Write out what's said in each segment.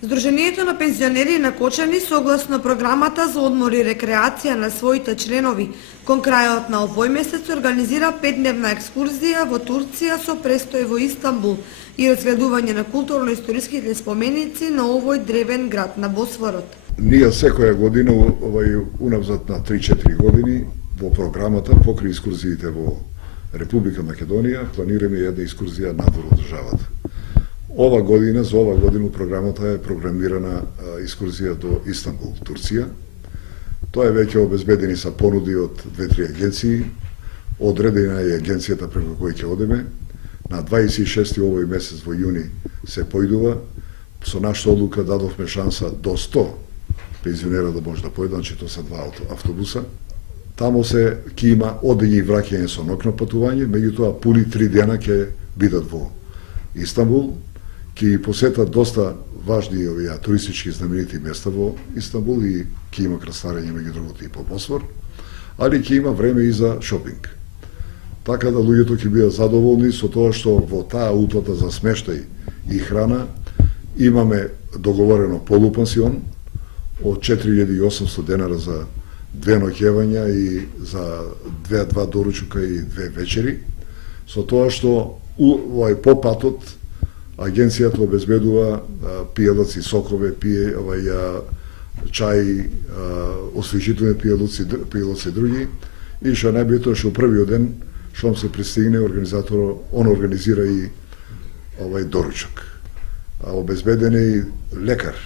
Здруженијето на пензионери на Кочани согласно програмата за одмор и рекреација на своите членови, кон крајот на овој месец организира 5-дневна екскурзија во Турција со престој во Истанбул и разгледување на културно-историските споменици на овој древен град на Босфорот. Ние секоја година, уназад на 3-4 години, во програмата покрај екскурзиите во Република Македонија, планираме една екскурзија надвор од државата. За ова година програмата е програмирана екскурзија до Истанбул, Турција. Тоа е веќе обезбедени са понуди од 2-3 агенции. Одредена е агенцијата преку која ќе одеме. На 26 овој месец во јуни се поидува. Со нашата одлука дадовме шанса до 100 пензионера да може да појдат, значи тоа се 2 автобуса. Тамо ќе има одење и враќање со нокно патување, меѓутоа пуни 3 дена ќе бидат во Истанбул. Ќе посетат доста важни туристички знаменити места во Истанбул и ќе има крстарење меѓу другото и по Босфор, али ќе има време и за шопинг. Така да луѓето ќе бидат задоволни со тоа што во таа уплата за смештај и храна имаме договорено полупансион од 4800 денара за 2 ноќевања и за 2 доручука и 2 вечери, со тоа што по патот агенцијата обезбедува пијалаци сокове, чај, освежителни пијалаци други, и што најбитно што првиот ден што се пристигне организаторот, он организира и доручок. Обезбеден е и лекар,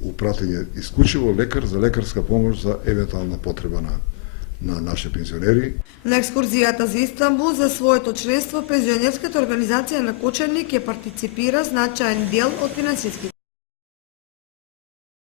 упратење исклучиво лекар за лекарска помош за евентуална потреба на наши пензионери. На екскурзијата за Истанбул за своето членство пензионерската организација на Кочани ќе партиципира значаен дел од финансиски